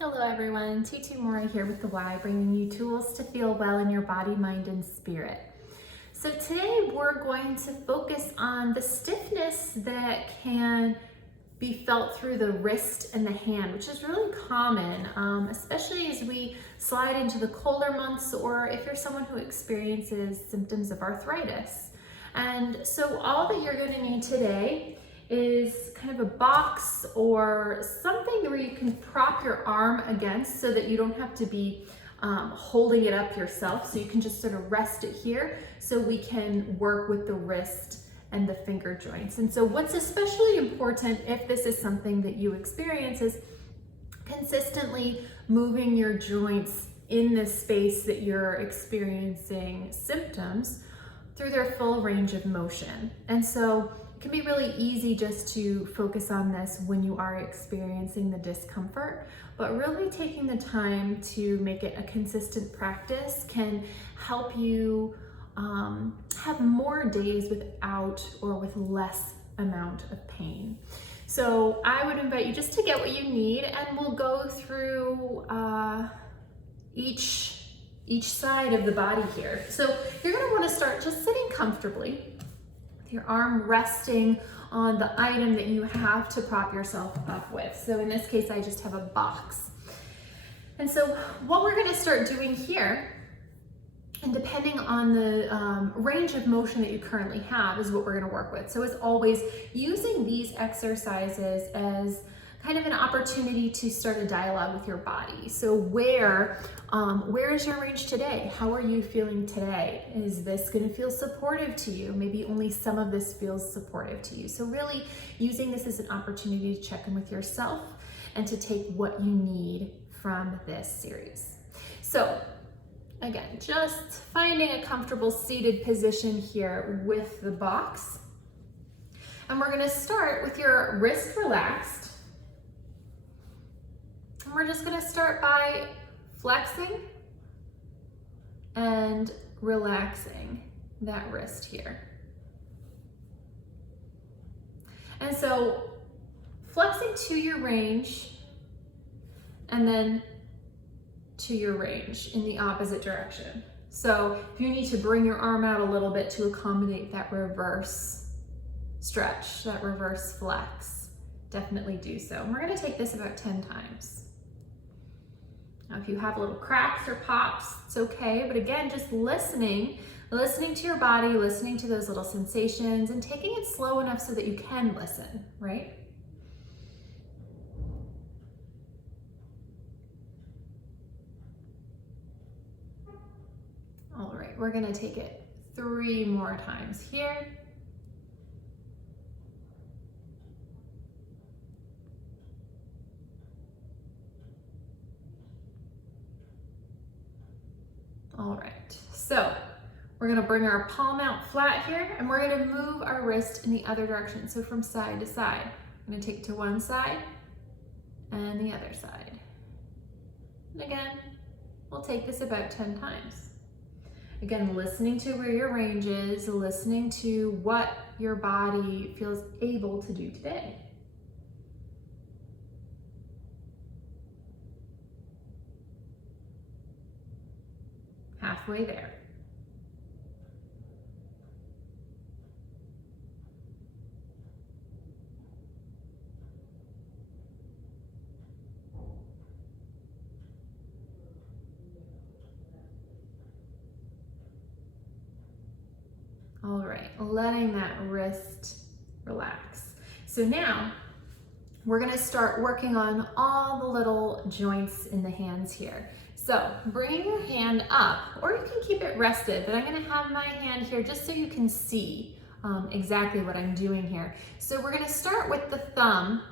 Hello everyone, Tutu Mori here with the Y, bringing you tools to feel well in your body, mind, and spirit. So today we're going to focus on the stiffness that can be felt through the wrist and the hand, which is really common, especially as we slide into the colder months or if you're someone who experiences symptoms of arthritis. And so all that you're going to need today is kind of a box or something where you can prop your arm against so that you don't have to be holding it up yourself. So you can just sort of rest it here so we can work with the wrist and the finger joints. And so what's especially important if this is something that you experience is consistently moving your joints in the space that you're experiencing symptoms through their full range of motion. And so it can be really easy just to focus on this when you are experiencing the discomfort, but really taking the time to make it a consistent practice can help you have more days without or with less amount of pain. So I would invite you just to get what you need, and we'll go through each side of the body here. So you're going to want to start just sitting comfortably, with your arm resting on the item that you have to prop yourself up with. So in this case, I just have a box. And so what we're going to start doing here, and depending on the range of motion that you currently have, is what we're going to work with. So as always, using these exercises as kind of an opportunity to start a dialogue with your body. So where is your range today? How are you feeling today? Is this going to feel supportive to you? Maybe only some of this feels supportive to you. So really using this as an opportunity to check in with yourself and to take what you need from this series. So again, just finding a comfortable seated position here with the box. And we're going to start with your wrist relaxed. And we're just going to start by flexing and relaxing that wrist here. And so flexing to your range and then to your range in the opposite direction. So if you need to bring your arm out a little bit to accommodate that reverse stretch, that reverse flex, definitely do so. And we're going to take this about 10 times. Now, if you have little cracks or pops, it's okay. But again, just listening to your body, listening to those little sensations, and taking it slow enough so that you can listen, right? All right, we're gonna take it 3 more times here. All right, so we're gonna bring our palm out flat here, and we're gonna move our wrist in the other direction. So from side to side, I'm gonna take it to one side and the other side. And again, we'll take this about 10 times. Again, listening to where your range is, listening to what your body feels able to do today. Halfway there. All right, letting that wrist relax. So now we're going to start working on all the little joints in the hands here. So bringing your hand up, or you can keep it rested, but I'm going to have my hand here just so you can see exactly what I'm doing here. So we're going to start with the thumb.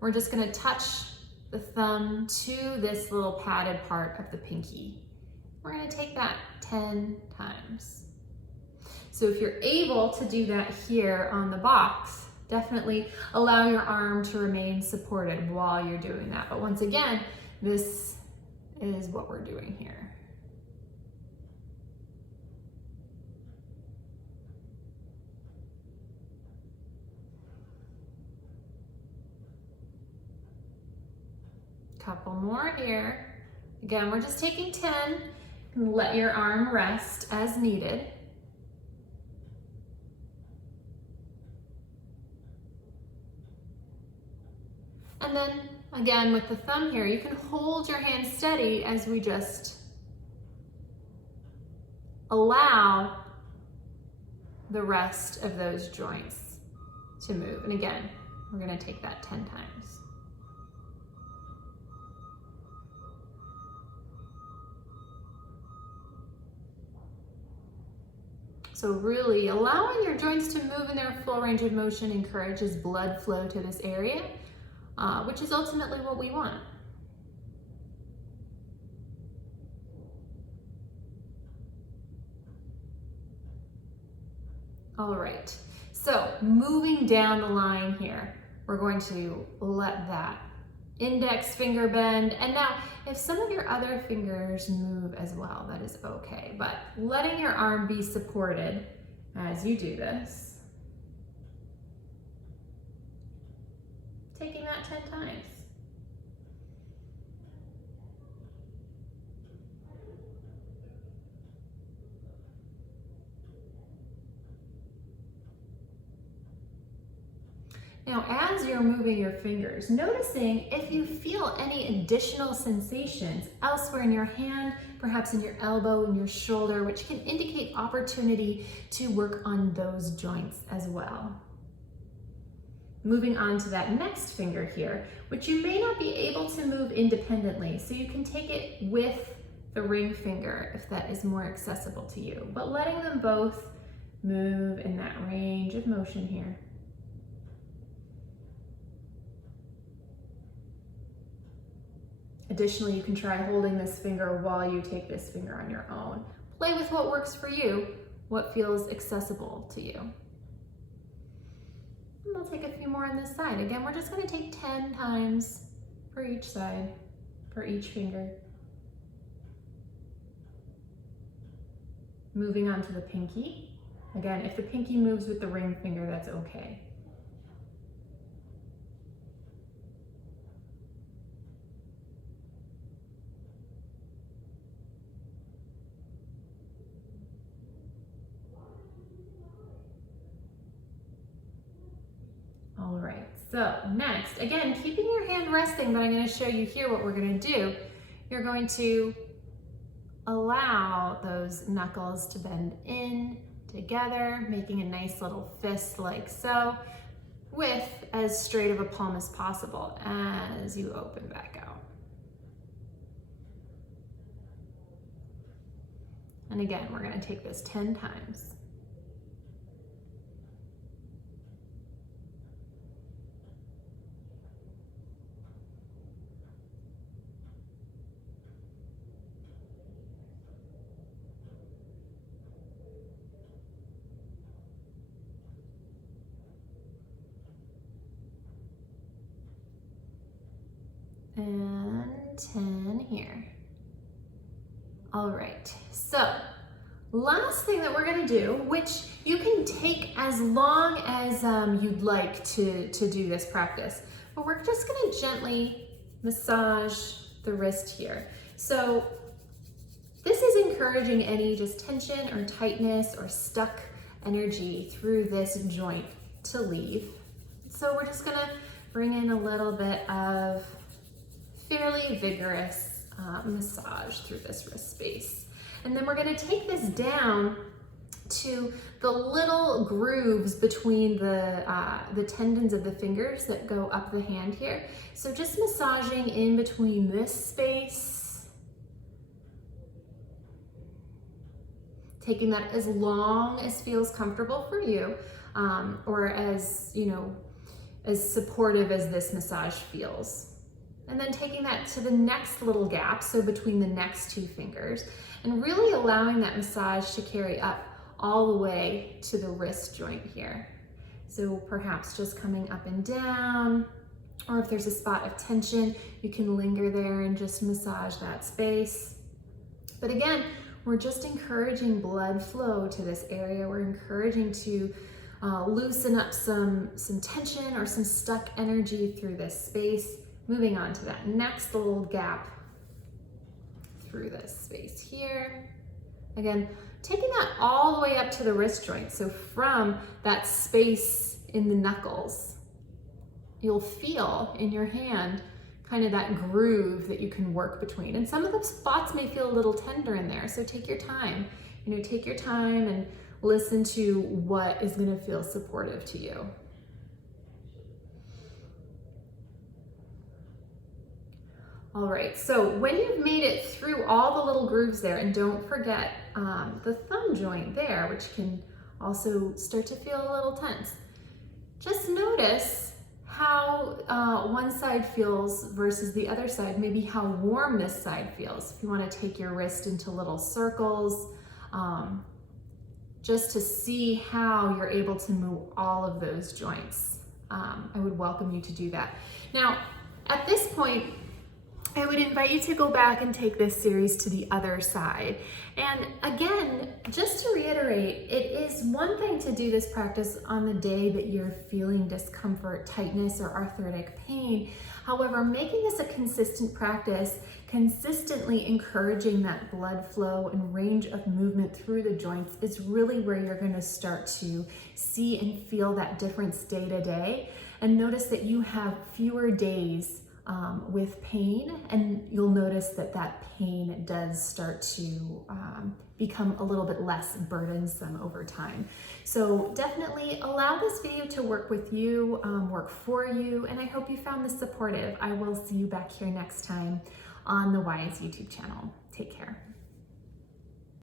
We're just going to touch the thumb to this little padded part of the pinky. We're going to take that 10 times. So if you're able to do that here on the box, definitely allow your arm to remain supported while you're doing that. But once again, this is what we're doing here. Couple more here. Again, we're just taking 10. Let your arm rest as needed. And then again, with the thumb here, you can hold your hand steady as we just allow the rest of those joints to move. And again, we're going to take that 10 times. So really allowing your joints to move in their full range of motion encourages blood flow to this area, which is ultimately what we want. All right, so moving down the line here, we're going to let that index finger bend. And now, if some of your other fingers move as well, that is okay. But letting your arm be supported as you do this. Taking that 10 times. Now, as you're moving your fingers, noticing if you feel any additional sensations elsewhere in your hand, perhaps in your elbow, in your shoulder, which can indicate opportunity to work on those joints as well. Moving on to that next finger here, which you may not be able to move independently, so you can take it with the ring finger if that is more accessible to you, but letting them both move in that range of motion here. Additionally, you can try holding this finger while you take this finger on your own. Play with what works for you, what feels accessible to you. And we'll take a few more on this side. Again, we're just going to take 10 times for each side, for each finger. Moving on to the pinky. Again, if the pinky moves with the ring finger, that's okay. All right, so next, again, keeping your hand resting, but I'm going to show you here what we're going to do. You're going to allow those knuckles to bend in together, making a nice little fist like so, with as straight of a palm as possible as you open back out. And again, we're going to take this 10 times. And 10 here. All right, so last thing that we're gonna do, which you can take as long as you'd like to do this practice, but we're just gonna gently massage the wrist here. So this is encouraging any just tension or tightness or stuck energy through this joint to leave. So we're just gonna bring in a little bit of fairly vigorous massage through this wrist space. And then we're going to take this down to the little grooves between the tendons of the fingers that go up the hand here. So just massaging in between this space, taking that as long as feels comfortable for you, or as, you know, as supportive as this massage feels. And then taking that to the next little gap, so between the next two fingers, and really allowing that massage to carry up all the way to the wrist joint here. So perhaps just coming up and down, or if there's a spot of tension, you can linger there and just massage that space. But again, we're just encouraging blood flow to this area. We're encouraging to loosen up some tension or some stuck energy through this space, Moving on to that next little gap through this space here. Again, taking that all the way up to the wrist joint. So from that space in the knuckles, you'll feel in your hand kind of that groove that you can work between. And some of the spots may feel a little tender in there. So take your time, take your time and listen to what is going to feel supportive to you. All right, so when you've made it through all the little grooves there, and don't forget the thumb joint there, which can also start to feel a little tense. Just notice how one side feels versus the other side, maybe how warm this side feels. If you want to take your wrist into little circles, just to see how you're able to move all of those joints. I would welcome you to do that. Now, at this point, I would invite you to go back and take this series to the other side. And again, just to reiterate, it is one thing to do this practice on the day that you're feeling discomfort, tightness, or arthritic pain. However, making this a consistent practice, consistently encouraging that blood flow and range of movement through the joints is really where you're going to start to see and feel that difference day to day. And notice that you have fewer days with pain, and you'll notice that that pain does start to become a little bit less burdensome over time. So definitely allow this video to work with you, work for you, and I hope you found this supportive. I will see you back here next time on the Y's YouTube channel. Take care.